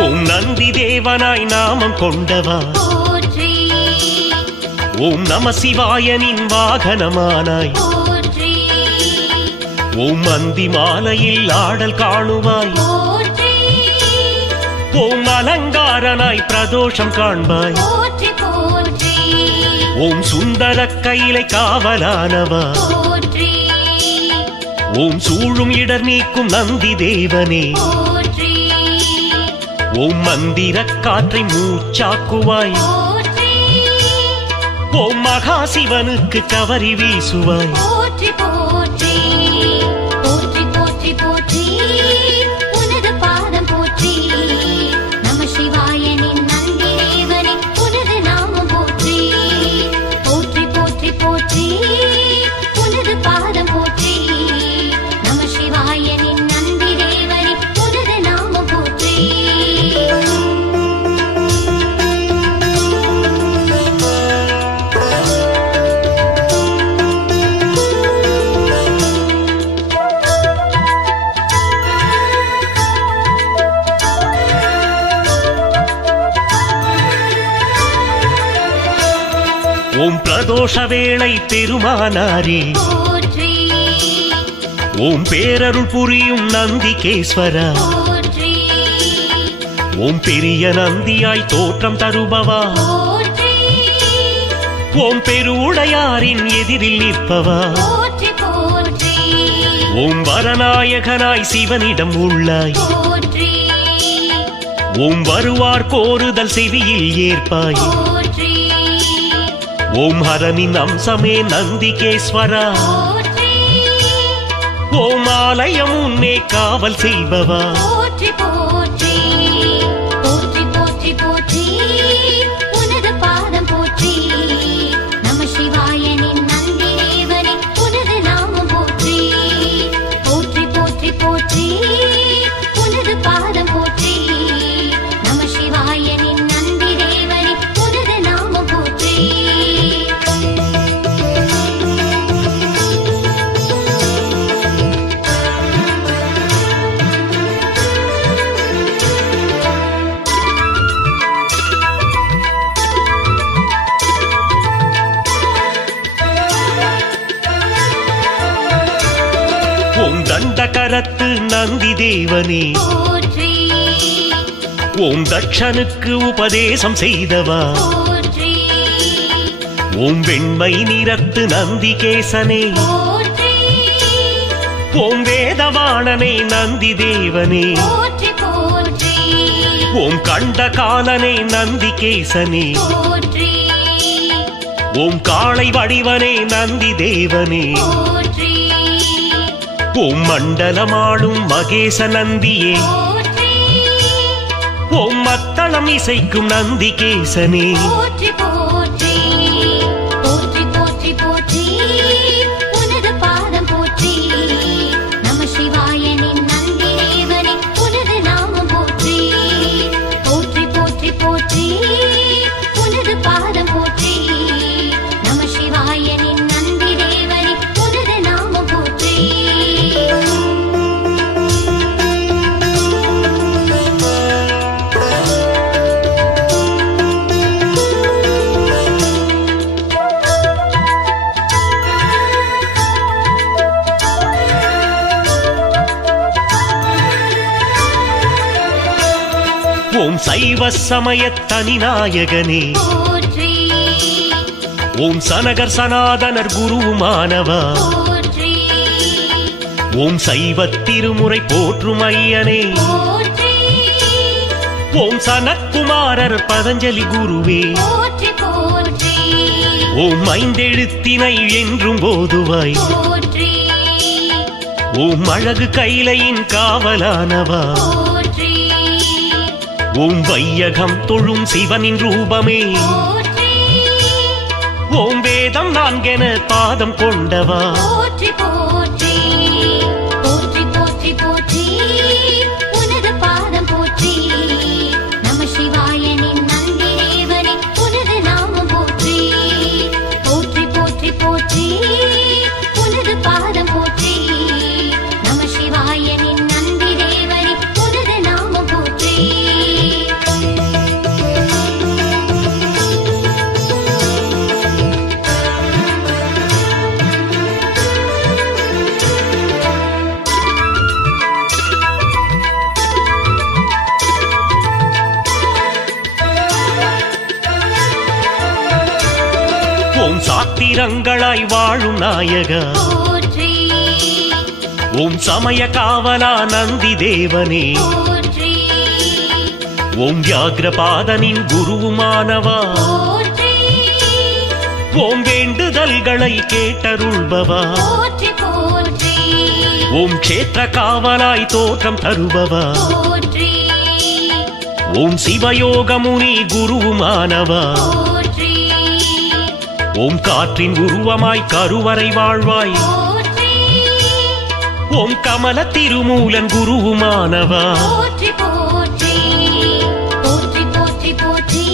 ஓம் நந்தி தேவனாய் நாமம் கொண்டவா போற்றி ஓம் நம சிவாயனின் வாகனமானாய் போற்றி ஓம் அந்தி மாலையில் ஆடல் காணுவாய் போற்றி ஓம் அலங்காரனாய் பிரதோஷம் காண்பாய் போற்றி போற்றி ஓம் சுந்தர கையிலை காவலானவா போற்றி ஓம் சூழும் இடர் நீக்கும் நந்தி தேவனே போற்றி ஓம் மந்திர காற்றை மூச்சாக்குவாய் போற்றி ஓம் மகா சிவனுக்கு கவரி வீசுவாய் போற்றி போற்றி போற்றி போற்றி போற்றி உனது பாதம் போற்றி நம சிவாயனின் நந்தி தேவனே உனது நாமம் போற்றி போற்றி போற்றி போற்றி உனது பாதம் போற்றி நம சிவாயனின் நந்தி தேவனே உனது நாமம் போற்றி ஓம் பிரதோஷ வேளை பெருமானாரே போற்றி ஓம் பேரருள் புரியும் நந்திகேஸ்வரா போற்றி ஓம் பெரிய நந்தியாய் தோற்றம் தருபவா போற்றி ஓம் பெருவுடையாரின் எதிரில் நிற்பவா போற்றி போற்றி ஓம் வரநாயகனாய் சிவனிடம் உள்ளாய் போற்றி ஓம் வருவார் கோருதல் செவியில் ஏற்பாய் போற்றி ஓம் ஹரனின் அம்சமே நந்திகேஸ்வரா போற்றி ஓம் ஆலயம் உன்னே காவல் செய்பவா போற்றி போற்றி போற்றி போற்றி போற்றி உனது பாதம் போற்றி நம சிவாயனின் நந்தி தேவனே உனது நாமம் போற்றி போற்றி போற்றி போற்றி உனது பாதம் போற்றி நம சிவாயனின் நந்தி தேவனே உனது நாமம் போற்றி ஓம் தண்டகரத்து நந்தி தேவனே போற்றி ஓம் தட்சனுக்கு உபதேசம் செய்தவா போற்றி ஓம் வெண்மை நிறத்து நந்திகேசனே போற்றி ஓம் வேதவாணனே நந்தி தேவனே போற்றி போற்றி ஓம் கண்டகாலனே நந்திகேசனே போற்றி ஓம் காளை வடிவனே நந்தி தேவனே போற்றி ஓம் மண்டலமாடும் மகேச நந்தியே போற்றி ஓம் மத்தளம் இசைக்கும் நந்திகேசனே போற்றி போற்றி போற்றி போற்றி போற்றி உனது பாதம் போற்றி நம சிவாயனின் நந்தி தேவனே உனது நாமம் போற்றி போற்றி போற்றி போற்றி உனது பாதம் போற்றி நம சிவாயனின் நந்தி தேவனே உனது நாமம் போற்றி ஓம் சைவ சமய தனிநாயகனே போற்றி ஓம் சனகர் சனாதனர் குருவுமானவா போற்றி ஓம் சைவ திருமுறை போற்றும் ஐயனே போற்றி ஓம் சனத்குமாரர் பதஞ்சலி குருவே போற்றி போற்றி ஓம் ஐந்தெழுத்தினை என்றும் போதுவாய் போற்றி ஓம் அழகு கைலையின் காவலானவா போற்றி ஓம் வையகம் தொழும் சிவனின் ரூபமே போற்றி ஓம் வேதம் நான்கென பாதம் கொண்டவா போற்றி போற்றி போற்றி போற்றி போற்றி உனது பாதம் போற்றி நம சிவாயனின் நந்தி தேவனே உனது நாமம் போற்றி போற்றி போற்றி போற்றி உனது பாதம் போற்றி நம சிவாயனின் நந்தி தேவனே உனது நாமம் போற்றி தெய்வங்களாய் வாழும் நாயகா போற்றி ஓம் சமய காவலா நந்தி தேவனே போற்றி ஓம் வியாக்ரபாதனின் குருவுமானவா போற்றி ஓம் வேண்டுதல்களை கேட்டருள்பவா போற்றி போற்றி ஓம் க்ஷேத்திர காவலாய் தோற்றம் தருபவா போற்றி ஓம் சிவயோக முனி குருவுமானவா போற்றி ஓம் காற்றின் உருவமாய் கருவறை வாழ்வாய் போற்றி ஓம் கமல திருமூலன் குருவுமானவா போற்றி போற்றி போற்றி போற்றி போற்றி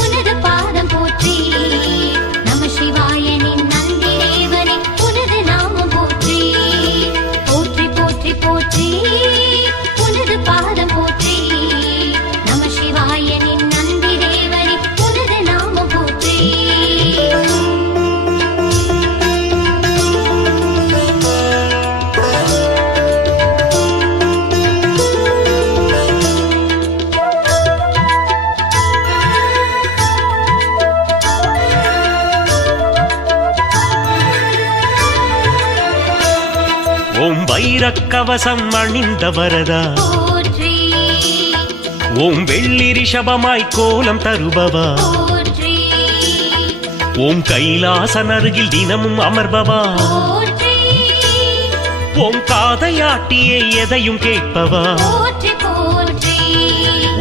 உனது பாதம் போற்றி நம சிவாயனின் நந்தி தேவனே உனது நாமம் போற்றி போற்றி போற்றி போற்றி உனது பாதம் போற்றி நம சிவாயனின் நந்தி தேவனே உனது நாமம் போற்றி ஓம் வைரக்கவசம் அணிந்த வரதா போற்றி ஓம் வெள்ளி ரிஷபமாய் கோலம் தருபவா போற்றி ஓம் கைலாசன் அருகில் தினமும் அமர்பவா போற்றி ஓம் காதையாட்டியே எதையும் கேட்பவா போற்றி போற்றி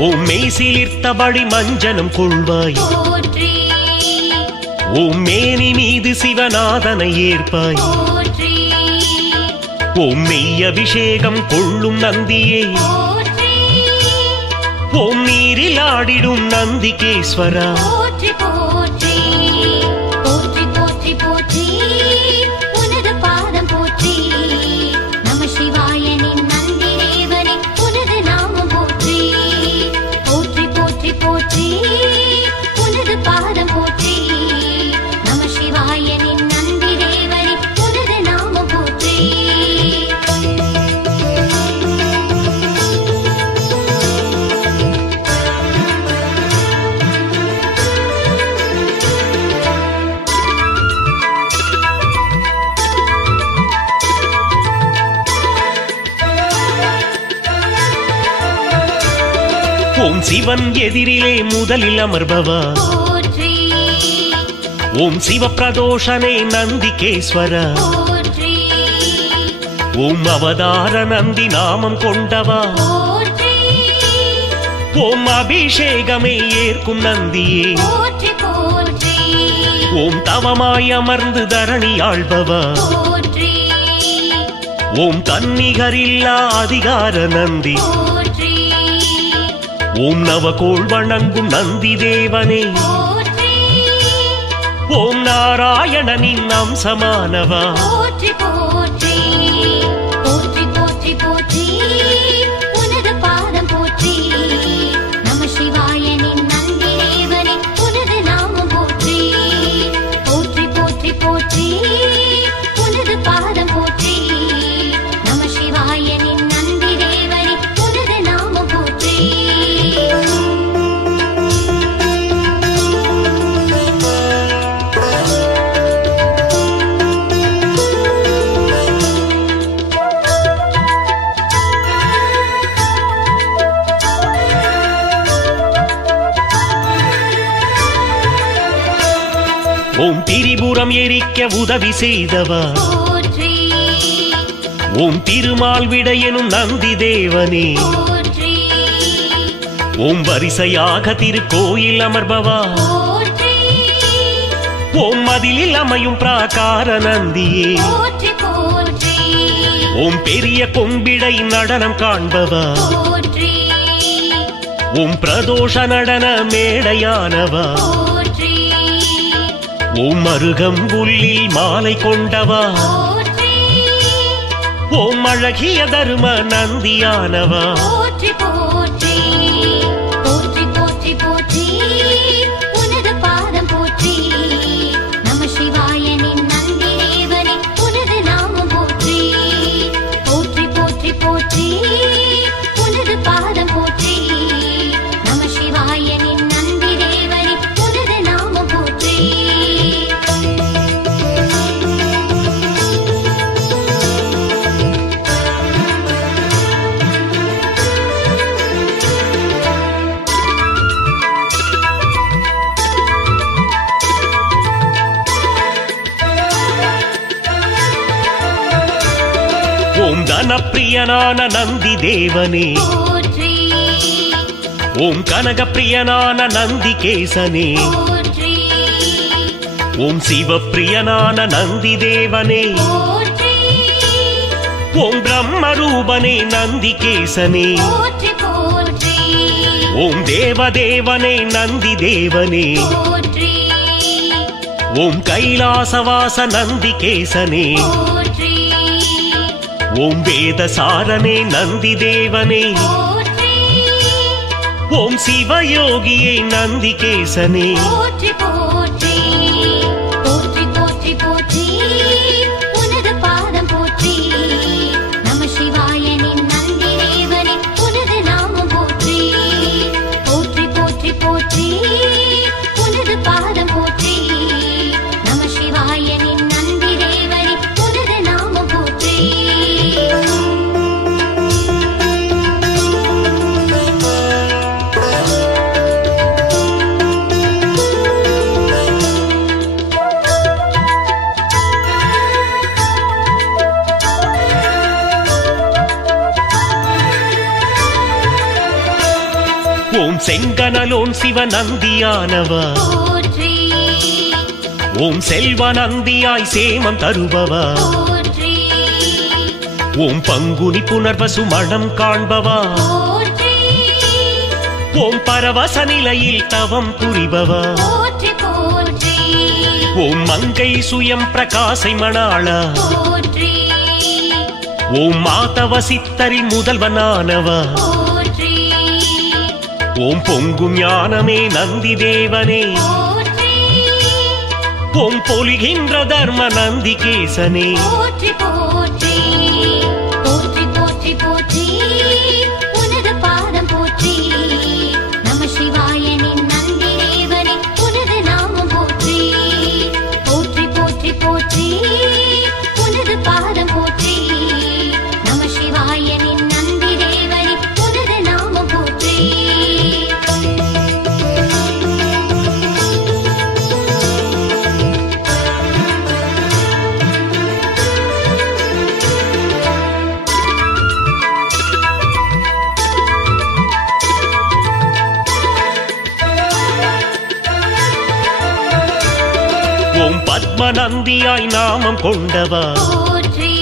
ஓம் மெய்சிலிர்த்தபடி மஞ்சனம் கொள்வாய் போற்றி ஓம் மேனி மீது சிவநாதனை ஏற்பாய் போற்றி ஓம் மெய் அபிஷேகம் கொள்ளும் நந்தியே போற்றி ஓம் நீரில் ஆடிடும் நந்திகேஸ்வரா போற்றி போற்றி போற்றி போற்றி போற்றி உனது பாதம் போற்றி நம சிவாயனின் நந்தி தேவனே உனது நாமம் போற்றி போற்றி போற்றி போற்றி உனது பாதம் போற்றி நம சிவாயனின் நந்தி தேவனே உனது நாமம் போற்றி ஓம் சிவன் எதிரிலே முதலில் அமர்பவா போற்றி ஓம் சிவபிரதோஷனே நந்திகேஸ்வரா போற்றி ஓம் அவதார நந்தி நாமம் கொண்டவா போற்றி ஓம் அபிஷேகமே ஏற்கும் நந்தியே போற்றி போற்றி ஓம் தவமாய் அமர்ந்து தரணி ஆள்பவா போற்றி ஓம் தன்னிகரில்லா அதிகார நந்தி போற்றி ஓம் நவகோள் வணங்கும் நந்தி தேவனே போற்றி ஓம் நாராயணனின் அம்சமானவா போற்றி போற்றி போற்றி போற்றி போற்றி உனது பாதம் போற்றி நம சிவாயனின் நந்தி தேவனே உனது நாமம் போற்றி போற்றி போற்றி போற்றி உனது பாதம் போற்றி நம சிவாயனின் நந்தி தேவனே உனது நாமம் போற்றி ஓம் திரிபுரம் எரிக்க உதவி செய்தவா போற்றி ஓம் திருமால் விடையெனும் நந்தி தேவனே போற்றி ஓம் வரிசையாக திருக்கோயில் அமர்பவா போற்றி ஓம் மதிலில் அமையும் பிராகார நந்தியே போற்றி போற்றி ஓம் பெரிய கொம்பிடை நடனம் காண்பவா போற்றி ஓம் பிரதோஷ நடன மேடையானவா போற்றி ஓம் அருகம்புல்லில் மாலை கொண்டவா போற்றி ஓம் அழகிய தரும நந்தியானவா போற்றி போற்றி போற்றி போற்றி போற்றி உனது பாதம் போற்றி நம சிவாயனின் நந்தி தேவனே உனது நாமம் போற்றி போற்றி போற்றி போற்றி உனது பாதம் போற்றி நம சிவாயனின் நந்தி தேவனே உனது நாமம் போற்றி கர்ணப்பிரியனான நந்தி தேவனே போற்றி ஓம் கனகப்பிரியனான நந்தி கேசனே போற்றி ஓம் சிவப்பிரியனான நந்தி தேவனே போற்றி ஓம் பிரம்மரூபனே நந்தி கேசனே போற்றி போற்றி ஓம் தேவதேவனே நந்தி தேவனே போற்றி ஓம் கைலாசவாச நந்தி கேசனே போற்றி ஓம் வேதசாரனே நந்தி தேவனே போற்றி ஓம் சிவயோகியே நந்தி கேசனே போற்றி போற்றி போற்றி போற்றி போற்றி உனது பாதம் போற்றி நம சிவாயனின் நந்தி தேவனே உனது நாமம் போற்றி போற்றி போற்றி போற்றி உனது பாதம் போற்றி நம சிவாயனின் நந்தி தேவனே உனது நாமம் போற்றி ஓம் செங்கனலோன் சிவநந்தியானவா போற்றி ஓம் செல்வநந்தியாய் சேமம் தருபவா போற்றி ஓம் பங்குனி புனர்வசு மணம் காண்பவா போற்றி ஓம் பரவச நிலையில் தவம் புரிபவா போற்றி போற்றி ஓம் மங்கை சுயம் பிரகாசை மணாளா போற்றி ஓம் மாதவ சித்தரின் முதல்வனானவா போற்றி ஓம் பொங்கும் ஞானமே நந்தி தேவனே போற்றி ஓம் பொலிகின்ற தர்ம நந்தி கேசனே போற்றி போற்றி போற்றி போற்றி போற்றி உனது பாதம் போற்றி நம சிவாயனின் நந்தி தேவனே உனது நாமம் போற்றி போற்றி போற்றி போற்றி உனது பாதம் போற்றி நம சிவாயனின் நந்தி தேவனே உனது நாமம் போற்றி ஓம் பத்மநந்தியாய் நாமம் கொண்டவா போற்றி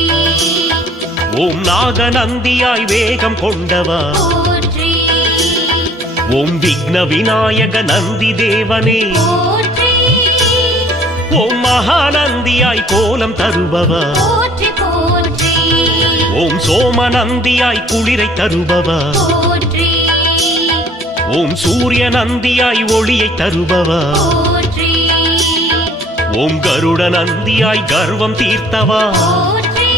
ஓம் நாகநந்தியாய் வேகம் கொண்டவா போற்றி ஓம் விக்ன விநாயக நந்தி தேவனே போற்றி ஓம் மகாநந்தியாய் கோலம் தருபவா போற்றி போற்றி ஓம் சோமநந்தியாய் குளிரை தருபவா போற்றி ஓம் சூரிய நந்தியாய் ஒளியை தருபவா போற்றி ஓம் கருட நந்தியாய் கர்வம் தீர்த்தவா போற்றி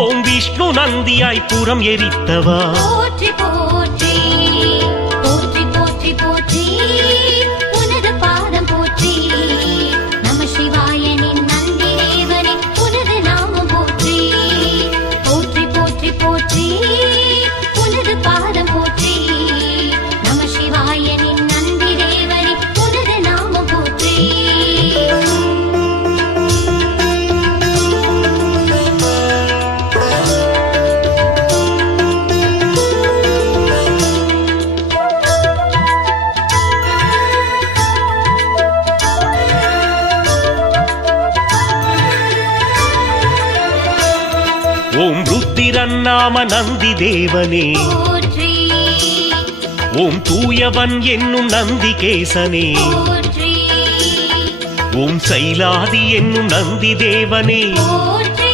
ஓம் விஷ்ணு நந்தியாய் புறம் எரித்தவா போற்றி போற்றி போற்றி போற்றி போற்றி உனது பாதம் போற்றி நம சிவாயனின் நந்தி தேவனே உனது நாமம் போற்றி போற்றி போற்றி போற்றி உனது பாதம் போற்றி நம சிவாயனின் நந்தி தேவனே உனது நாமம் போற்றி ஓம் ருத்திரன் நாம நந்தி தேவனே போற்றி ஓம் தூயவன் என்னும் நந்தி கேசனே போற்றி ஓம் சைலாதி என்னும் நந்தி தேவனே போற்றி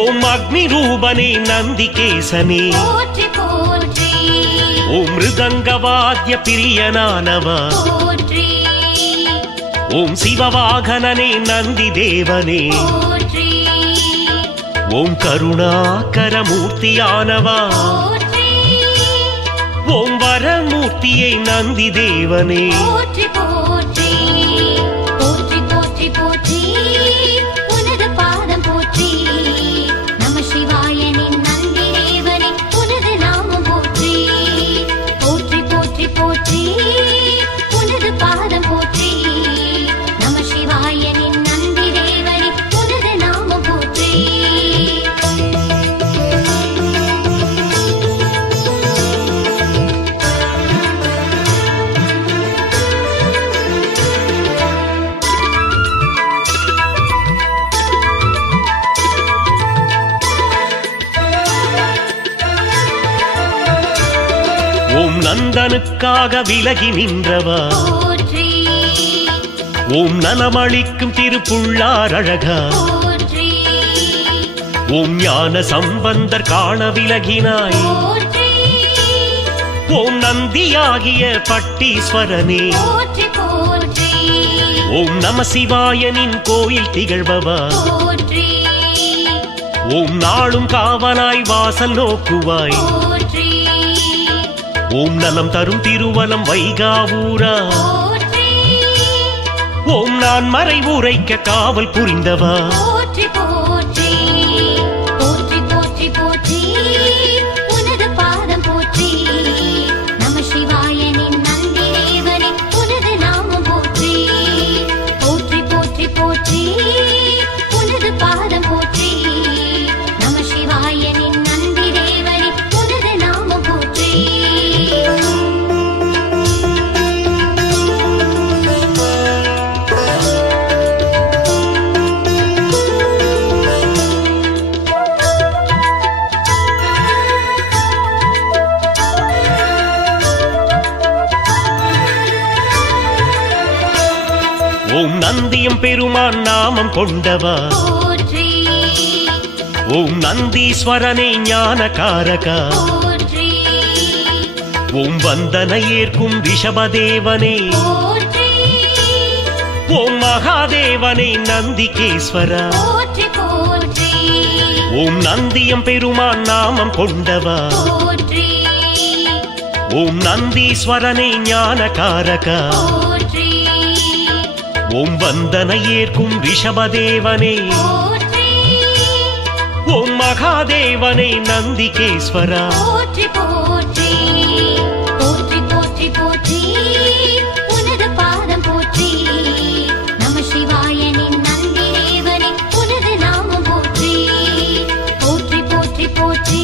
ஓம் அக்னி ரூபனே நந்தி கேசனே போற்றி போற்றி ஓம் மிருதங்கவாத்ய பிரியனானவா போற்றி ஓம் சிவவாகனனே நந்தி தேவனே போற்றி ஓம் கருணாகர மூர்த்தியானவா போற்றி ஓம் வரமூர்த்தியை நந்தி தேவனே போற்றி போற்றி போற்றி போற்றி போற்றி உனது பாதம் போற்றி நம சிவாயனின் நந்தி தேவனே உனது நாமம் போற்றி போற்றி போற்றி போற்றி உனது பாதம் போற்றி நம சிவாயனின் நந்தி தேவனே உனது நாமம் போற்றி நந்தனுக்காக விலகி நின்றவா போற்றி ஓம் நலமளிக்கும் திருப்புள்ளார் அழகா போற்றி ஓம் ஞான சம்பந்தர் காண விலகினாய் போற்றி ஓம் நந்தியாகிய பட்டீஸ்வரனே போற்றி போற்றி ஓம் நம சிவாயனின் கோயில் திகழ்பவா போற்றி ஓம் நாளும் காவலாய் வாசல் நோக்குவாய் போற்றி ஓம் நலம் தரும் திருவலம் வைகாவூரா போற்றி ஓம் நான் மறை உரைக்க காவல் புரிந்தவா போற்றி போற்றி போற்றி போற்றி போற்றி உனது பாதம் போற்றி நம சிவாயனின் நந்தி தேவனே உனது நாமம் போற்றி போற்றி போற்றி போற்றி உனது பாதம் போற்றி நம சிவாயனின் நந்தி தேவனே உனது நாமம் போற்றி ஓம் நந்தியம் பெருமான் நாமம் கொண்டவா போற்றி ஓம் நந்தீஸ்வரனே ஞானகாரகா போற்றி ஓம் வந்தனை ஏற்கும் ரிஷபதேவனே போற்றி ஓம் மகாதேவனே நந்திகேஸ்வரா போற்றி போற்றி ஓம் நந்தியம் பெருமான் நாமம் கொண்டவா போற்றி ஓம் நந்தீஸ்வரனே ஞானகாரகா போற்றி ஓம் வந்தனை ஏற்கும் ரிஷபதேவனே போற்றி ஓம் மகாதேவனே நந்திகேஸ்வரா போற்றி போற்றி போற்றி போற்றி போற்றி உனது பாதம் போற்றி நம சிவாயனின் நந்தி தேவனே உனது நாமம் போற்றி போற்றி போற்றி போற்றி